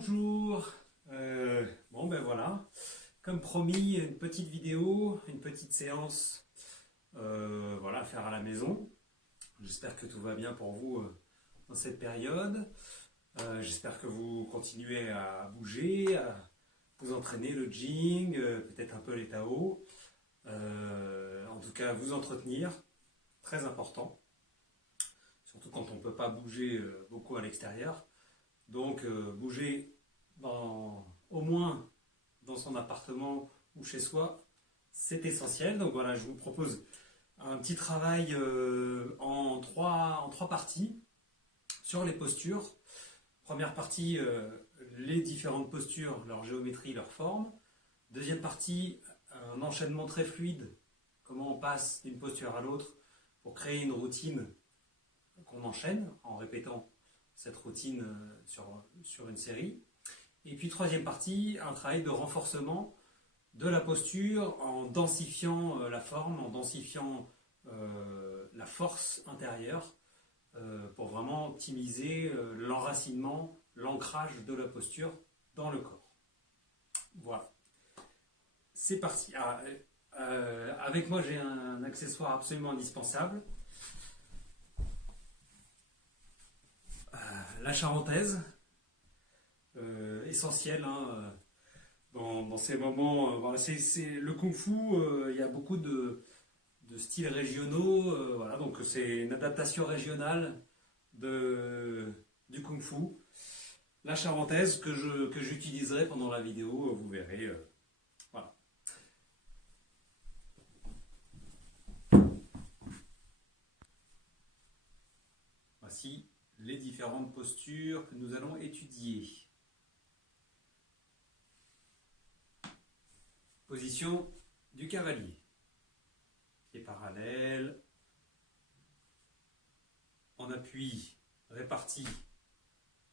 Bonjour. Bon ben voilà, comme promis, une petite vidéo, une petite séance voilà, à faire à la maison. J'espère que tout va bien pour vous dans cette période. J'espère que vous continuez à bouger, à vous entraîner, le jing, peut-être un peu les Tao. En tout cas, vous entretenir, très important. Surtout quand on ne peut pas bouger beaucoup à l'extérieur. Donc bouger au moins dans son appartement ou chez soi, c'est essentiel. Donc voilà, je vous propose un petit travail en trois parties sur les postures. Première partie, les différentes postures, leur géométrie, leur forme. Deuxième partie, un enchaînement très fluide, comment on passe d'une posture à l'autre pour créer une routine qu'on enchaîne en répétant cette routine sur une série. Et puis troisième partie, un travail de renforcement de la posture en densifiant la forme, en densifiant la force intérieure pour vraiment optimiser l'enracinement, l'ancrage de la posture dans le corps. Voilà. C'est parti. Avec moi, j'ai un accessoire absolument indispensable. La charentaise, essentielle dans ces moments. Voilà, c'est le kung-fu, il y a beaucoup de styles régionaux, voilà, donc c'est une adaptation régionale du kung-fu. La charentaise que j'utiliserai pendant la vidéo, vous verrez. Voilà. Voici les différentes postures que nous allons étudier. Position du cavalier. Pied parallèle. En appui réparti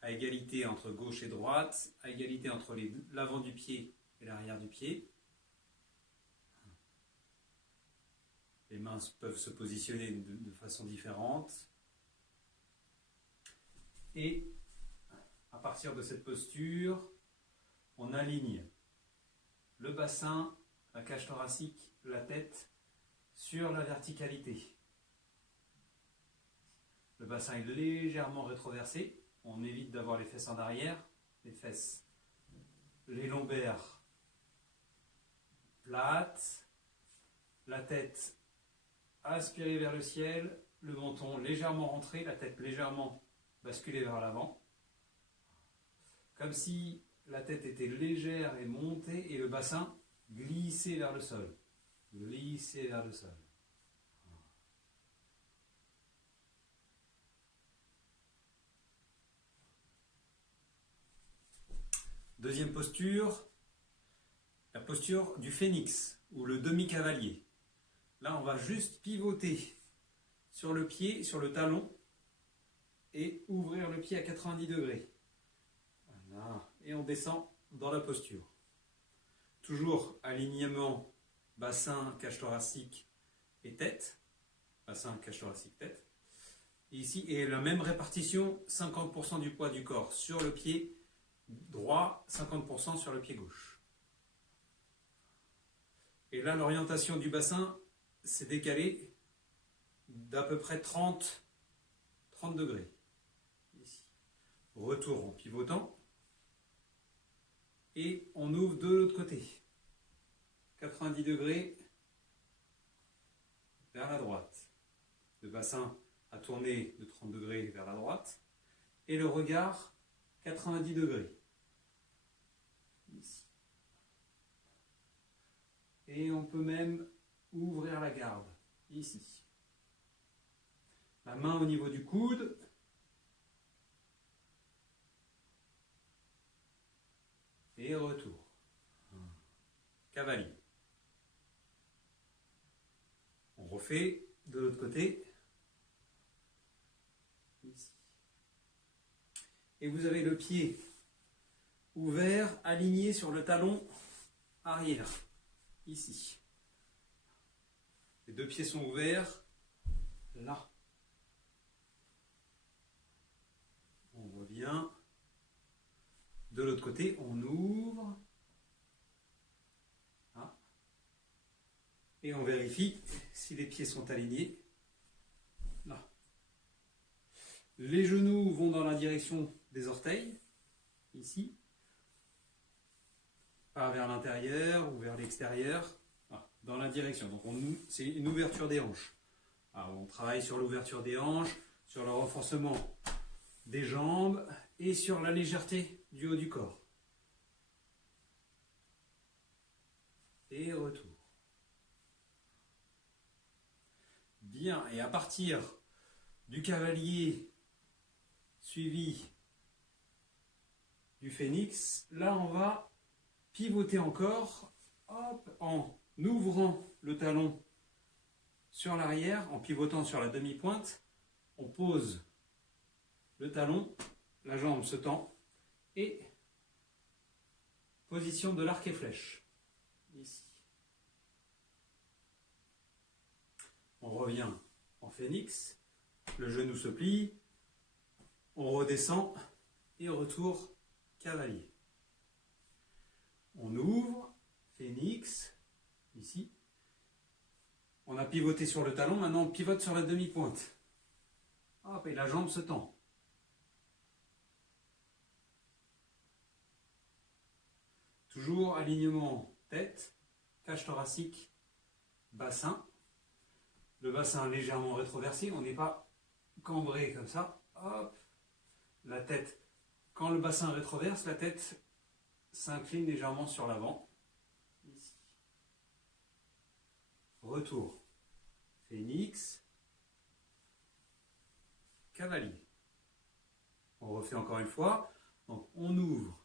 à égalité entre gauche et droite, à égalité entre l'avant du pied et l'arrière du pied. Les mains peuvent se positionner de façon différente. Et à partir de cette posture, on aligne le bassin, la cage thoracique, la tête sur la verticalité. Le bassin est légèrement rétroversé. On évite d'avoir les fesses en arrière, les lombaires plates, la tête aspirée vers le ciel, le menton légèrement rentré, la tête légèrement basculer vers l'avant, comme si la tête était légère et montée et le bassin glissé vers le sol. Glisser vers le sol. Deuxième posture, la posture du phénix ou le demi-cavalier. Là, on va juste pivoter sur le pied, sur le talon, et ouvrir le pied à 90 degrés. Voilà. Et on descend dans la posture. Toujours alignement bassin, cage thoracique et tête. Bassin, cage thoracique, tête. Et ici, et la même répartition, 50% du poids du corps sur le pied droit, 50% sur le pied gauche. Et là, l'orientation du bassin s'est décalée d'à peu près 30 degrés. Retour en pivotant et on ouvre de l'autre côté, 90 degrés vers la droite. Le bassin a tourné de 30 degrés vers la droite et le regard 90 degrés. Ici. Et on peut même ouvrir la garde, ici. La main au niveau du coude. Et retour. Cavalier. On refait de l'autre côté. Ici. Et vous avez le pied ouvert, aligné sur le talon arrière. Ici. Les deux pieds sont ouverts. Là. On revient de l'autre côté. côté, on ouvre. Ah. Et on vérifie si les pieds sont alignés. Là. Les genoux vont dans la direction des orteils, ici. Pas vers l'intérieur ou vers l'extérieur. Ah, dans la direction. Donc c'est une ouverture des hanches. Alors, on travaille sur l'ouverture des hanches, sur le renforcement des jambes et sur la légèreté du haut du corps. Et retour. Bien, et à partir du cavalier suivi du phénix, là on va pivoter encore, hop, en ouvrant le talon sur l'arrière, en pivotant sur la demi-pointe, on pose le talon, la jambe se tend, et position de l'arc et flèche, ici. On revient en phénix, le genou se plie, on redescend, et retour cavalier. On ouvre, phénix, ici. On a pivoté sur le talon, maintenant on pivote sur la demi-pointe. Hop, et la jambe se tend. Toujours alignement tête, cage thoracique, bassin. Le bassin légèrement rétroversé, on n'est pas cambré comme ça. Hop, la tête, quand le bassin rétroverse, la tête s'incline légèrement sur l'avant. Ici. Retour. Phénix. Cavalier. On refait encore une fois. Donc on ouvre.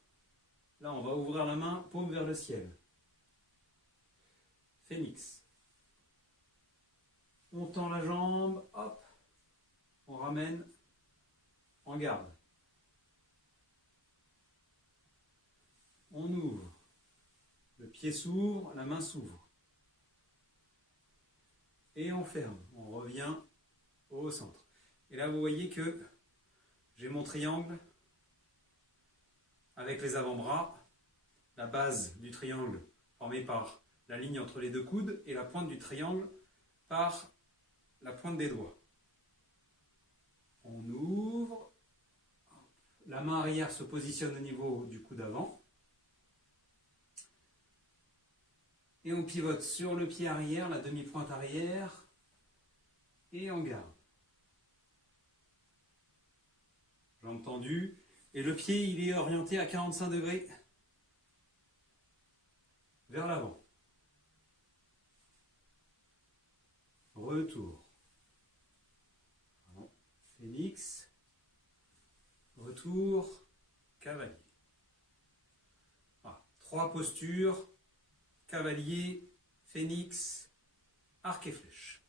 Là on va ouvrir la main, paume vers le ciel. Phénix. On tend la jambe, hop. On ramène en garde. On ouvre. Le pied s'ouvre, la main s'ouvre. Et on ferme. On revient au centre. Et là, vous voyez que j'ai mon triangle avec les avant-bras, la base du triangle formée par la ligne entre les deux coudes et la pointe du triangle par la pointe des doigts. On ouvre. La main arrière se positionne au niveau du coude avant. Et on pivote sur le pied arrière, la demi-pointe arrière, et on garde. Jambe tendue, et le pied il est orienté à 45 degrés vers l'avant. Retour. Phénix. Retour. Cavalier. Voilà. 3 postures. Cavalier, phénix, arc et flèche.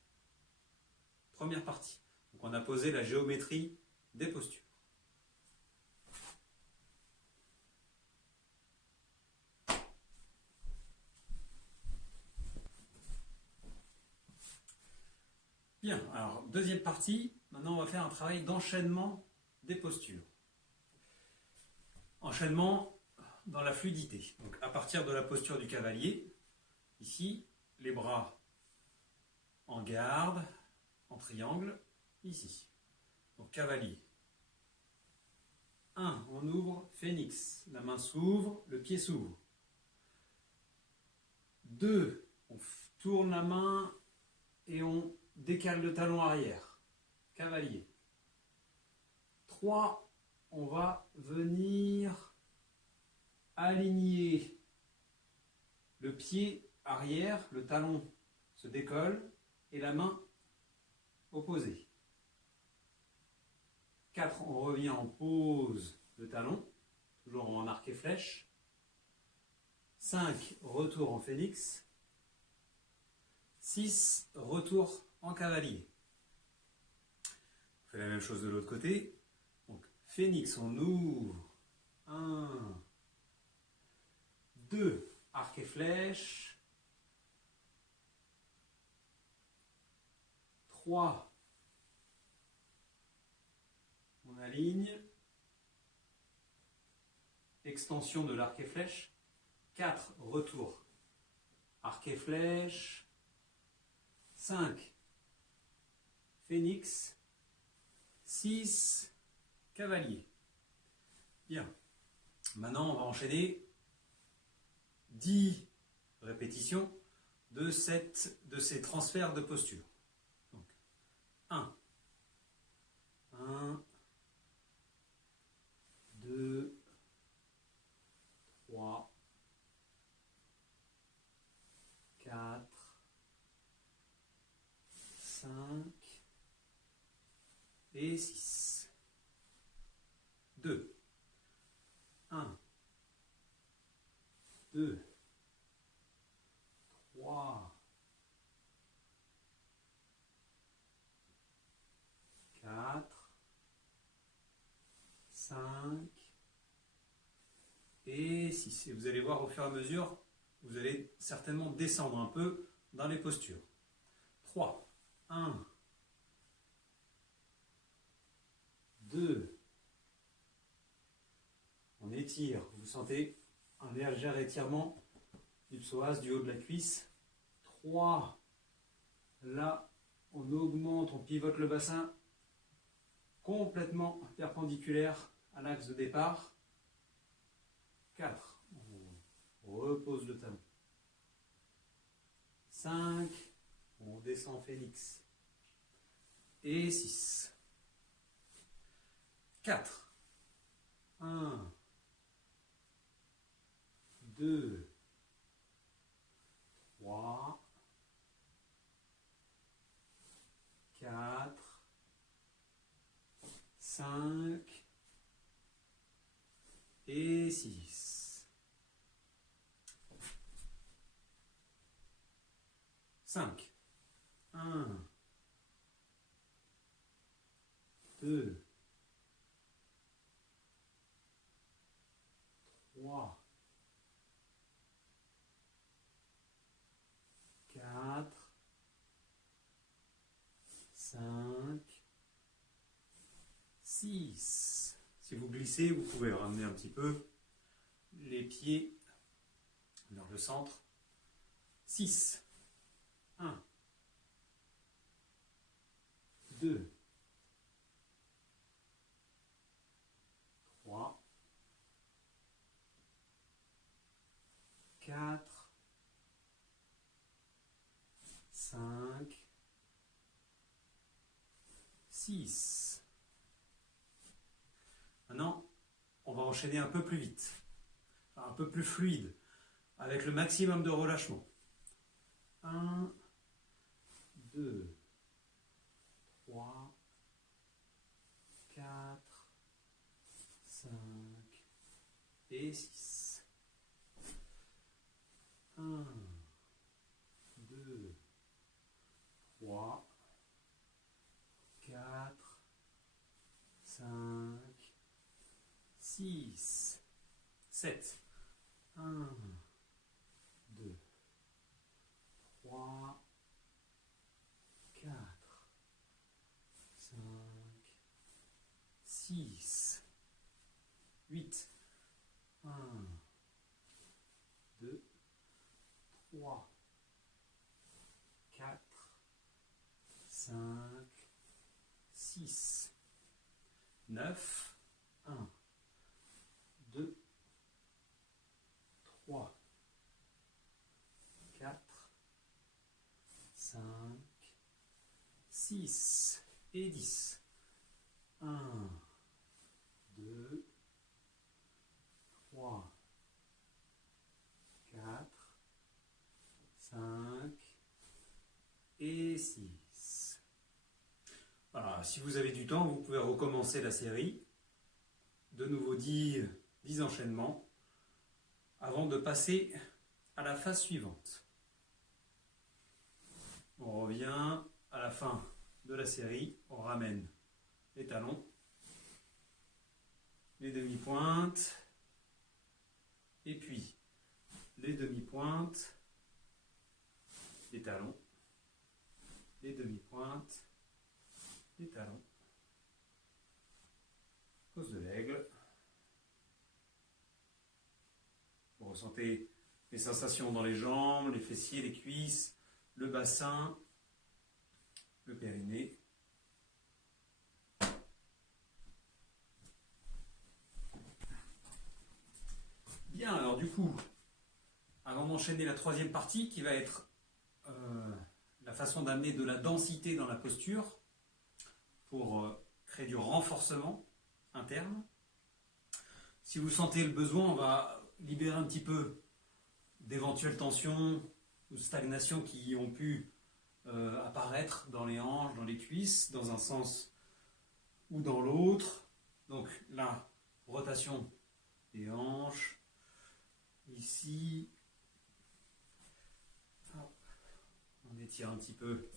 Première partie. Donc on a posé la géométrie des postures. Bien, alors deuxième partie. Maintenant on va faire un travail d'enchaînement des postures. Enchaînement dans la fluidité. Donc à partir de la posture du cavalier, ici, les bras en garde, en triangle, ici. Donc cavalier. 1, on ouvre, phénix. La main s'ouvre, le pied s'ouvre. 2, on tourne la main et on décale le talon arrière. Cavalier. 3, on va venir aligner le pied arrière, le talon se décolle et la main opposée. 4, on revient, on pose le talon, toujours en arc et flèche. 5, retour en phénix. 6, retour en cavalier. On fait la même chose de l'autre côté. Donc, phénix, on ouvre. 1, 2, arc et flèche. 3, on aligne. extension de l'arc et flèche. 4, retour, arc et flèche. 5, phénix. 6, cavalier. Bien. Maintenant, on va enchaîner 10 répétitions de ces transferts de posture. Donc, 1, 2, 3, 4, 5 et 6. 2, 1, 2, 3, 4, 5 et 6. Et vous allez voir au fur et à mesure, vous allez certainement descendre un peu dans les postures. 3, 1, 2, on étire, vous sentez un léger étirement du psoas, du haut de la cuisse. 3, là, on augmente, on pivote le bassin complètement perpendiculaire à l'axe de départ. 4, on repose le talon. 5, on descend phénix. Et 6. 4, 1, 2, 3, 4, 5 et 6. 5, 1, 2, 3, 4, 5, 6. Si vous glissez, vous pouvez ramener un petit peu les pieds vers le centre. 6. 1, 2, 3, 4, 5, 6. Maintenant, on va enchaîner un peu plus vite, un peu plus fluide, avec le maximum de relâchement. 1, 2, 3, 4, 5 et 6. 1, 2, 3, 4, 5, 6, 7. 1, 2, 3, 4, 5, 6, 8. 1, 2, 3, 4, 5, 6, 9, 1, 2, 3, 4, 5, 6 et 10. 1, 2, 3, 4, 5 et 6. Voilà, si vous avez du temps, vous pouvez recommencer la série. De nouveau 10 enchaînements avant de passer à la phase suivante. On revient à la fin de la série, on ramène les talons, les demi-pointes, et puis les demi-pointes, les talons, les demi-pointes, les talons, pose de l'aigle, ressentez les sensations dans les jambes, les fessiers, les cuisses, le bassin, le périnée. Bien, alors du coup, avant d'enchaîner la troisième partie qui va être la façon d'amener de la densité dans la posture pour créer du renforcement interne. Si vous sentez le besoin, on va libérer un petit peu d'éventuelles tensions ou stagnations qui ont pu apparaître dans les hanches, dans les cuisses, dans un sens ou dans l'autre. Donc la rotation des hanches, ici, on étire un petit peu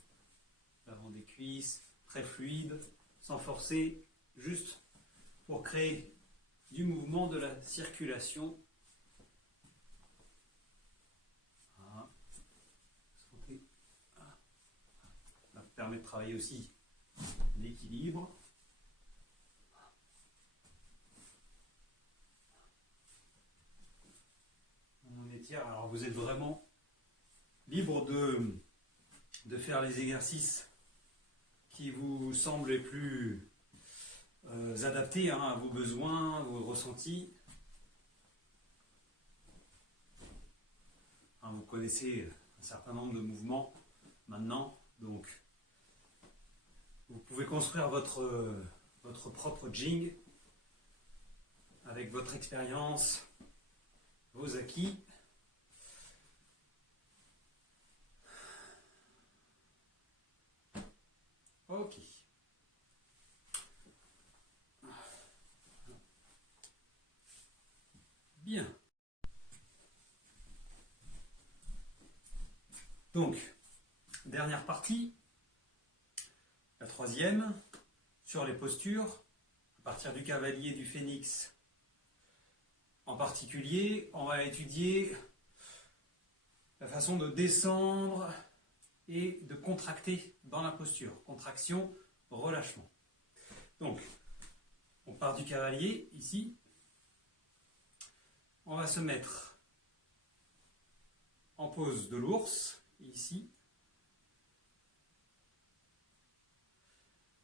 l'avant des cuisses, très fluide, sans forcer, juste pour créer du mouvement, de la circulation. Voilà. Ça permet de travailler aussi l'équilibre. On étire. Alors vous êtes vraiment libre de faire les exercices qui vous semblent les plus adaptés à vos besoins, vos ressentis. Vous connaissez un certain nombre de mouvements maintenant, donc vous pouvez construire votre propre jing avec votre expérience, vos acquis. Ok. Bien. Donc, dernière partie, la troisième, sur les postures, à partir du cavalier, du phénix. En particulier, on va étudier la façon de descendre et de contracter dans la posture. Contraction, relâchement. Donc, on part du cavalier, ici. On va se mettre en pose de l'ours, ici.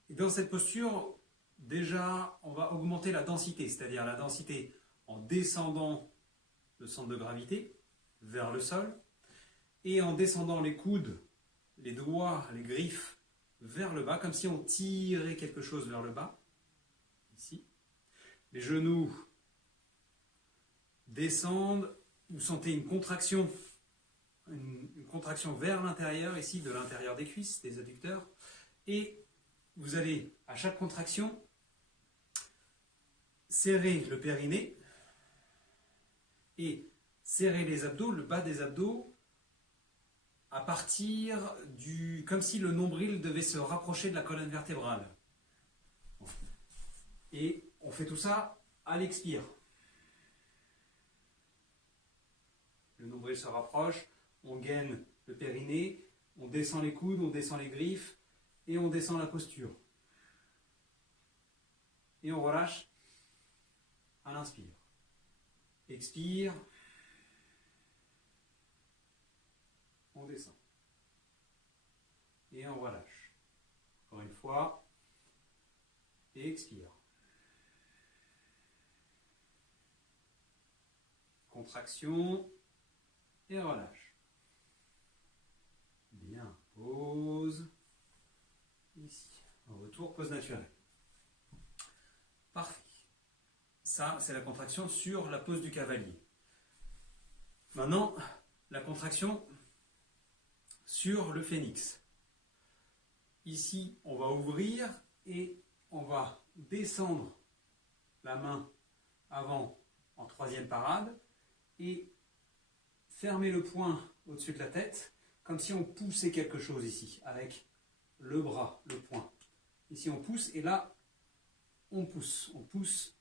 Et dans cette posture, déjà, on va augmenter la densité, c'est-à-dire la densité en descendant le centre de gravité vers le sol et en descendant les coudes, les doigts, les griffes vers le bas, comme si on tirait quelque chose vers le bas, ici. Les genoux descendent, vous sentez une contraction vers l'intérieur, ici, de l'intérieur des cuisses, des adducteurs, et vous allez, à chaque contraction, serrer le périnée et serrer les abdos, le bas des abdos, à partir comme si le nombril devait se rapprocher de la colonne vertébrale. Et on fait tout ça à l'expire. Le nombril se rapproche, on gaine le périnée, on descend les coudes, on descend les griffes et on descend la posture. Et on relâche à l'inspire. Expire, on descend. Et on relâche. Encore une fois, et expire. Contraction et relâche. Bien, pause. Ici, retour, pause naturelle. Parfait. Ça, c'est la contraction sur la pose du cavalier. Maintenant, la contraction sur le phénix. Ici, on va ouvrir et on va descendre la main avant en troisième parade et fermer le poing au-dessus de la tête, comme si on poussait quelque chose ici, avec le bras, le poing. Ici, on pousse et là, on pousse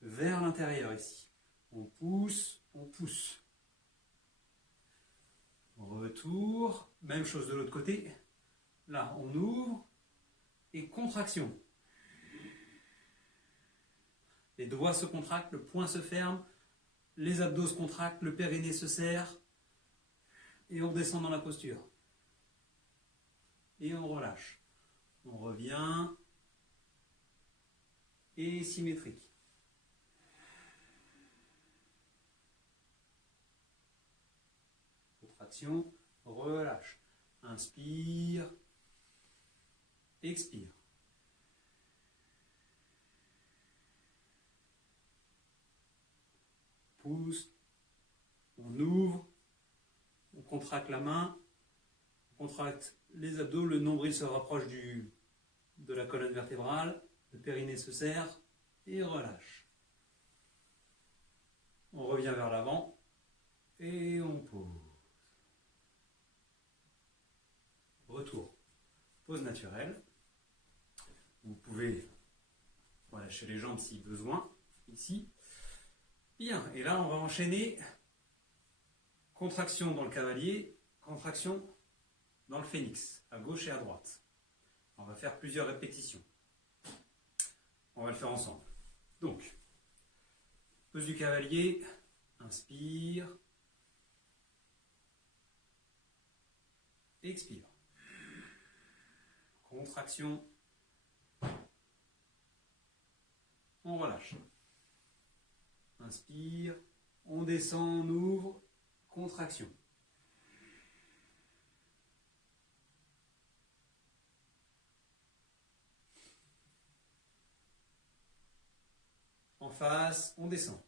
vers l'intérieur ici. On pousse, on pousse. Retour, même chose de l'autre côté. Là, on ouvre et contraction. Les doigts se contractent, le poing se ferme, les abdos se contractent, le périnée se serre, et on descend dans la posture. Et on relâche. On revient, et symétrique. Contraction, relâche. Inspire, expire. Pousse, on ouvre, on contracte la main, on contracte les abdos, le nombril se rapproche de la colonne vertébrale, le périnée se serre et relâche. On revient vers l'avant et on pose. Retour. Pose naturelle. Vous pouvez relâcher les jambes si besoin, ici. Bien, et là on va enchaîner contraction dans le cavalier, contraction dans le phénix, à gauche et à droite. On va faire plusieurs répétitions. On va le faire ensemble. Donc, pose du cavalier, inspire, expire. Contraction, on relâche. Inspire, on descend, on ouvre, contraction. En face, on descend.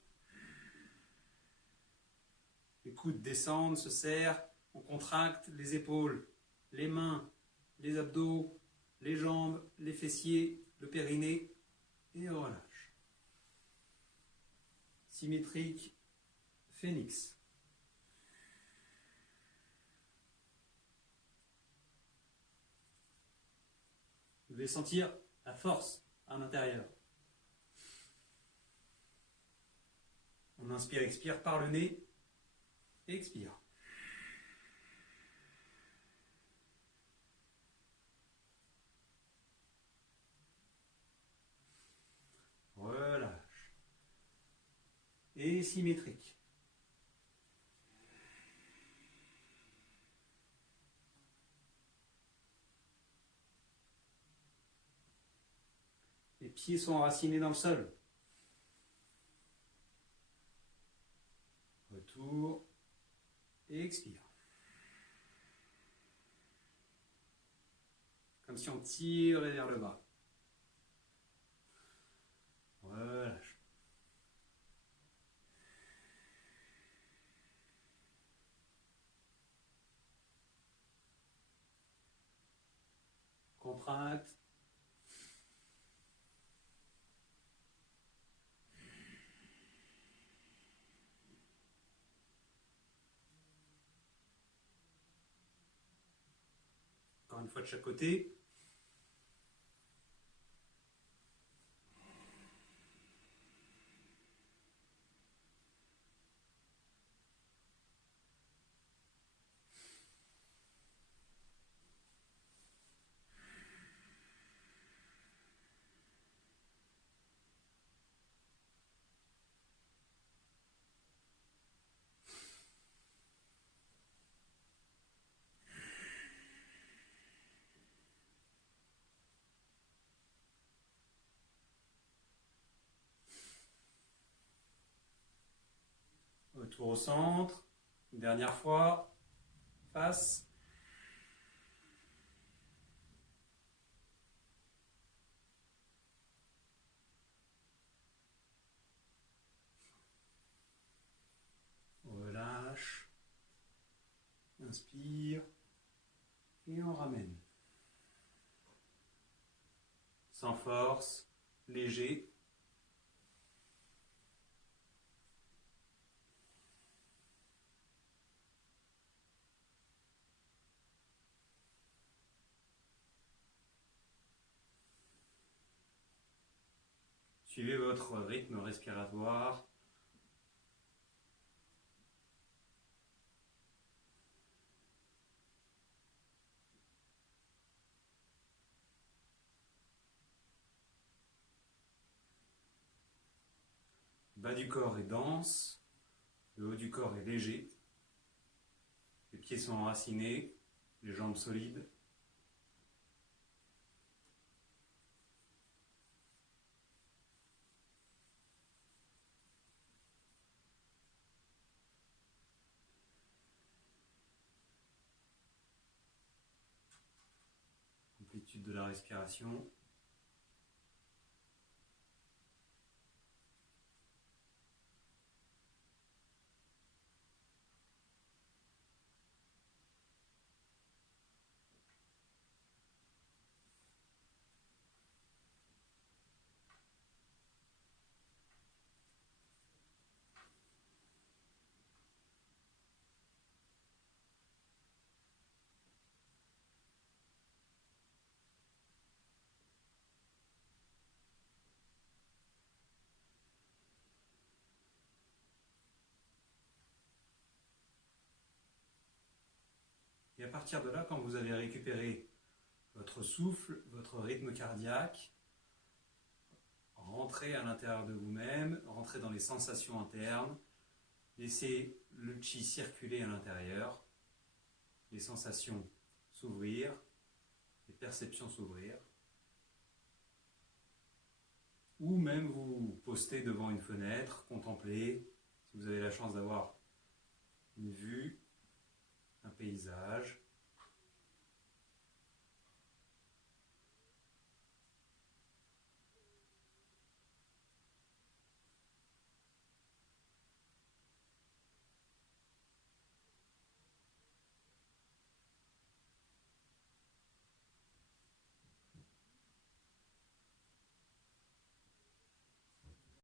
Les coudes descendent, se serrent, on contracte les épaules, les mains, les abdos, les jambes, les fessiers, le périnée, et on relâche. Symétrique, phénix. Vous devez sentir la force à l'intérieur. On inspire, expire par le nez, expire. Relâche. Et symétrique. Les pieds sont enracinés dans le sol. Retour. Et expire. Comme si on tirait vers le bas. Relâche. Contracte. Encore une fois de chaque côté. Retour au centre. Une dernière fois. Face. Relâche. Inspire. Et on ramène. Sans force. Léger. Suivez votre rythme respiratoire. Bas du corps est dense. Le haut du corps est léger. Les pieds sont enracinés, les jambes solides. Amplitude de la respiration. Et à partir de là, quand vous avez récupéré votre souffle, votre rythme cardiaque, rentrez à l'intérieur de vous-même, rentrez dans les sensations internes, laissez le chi circuler à l'intérieur, les sensations s'ouvrir, les perceptions s'ouvrir, ou même vous postez devant une fenêtre, contempler, si vous avez la chance d'avoir une vue, un paysage,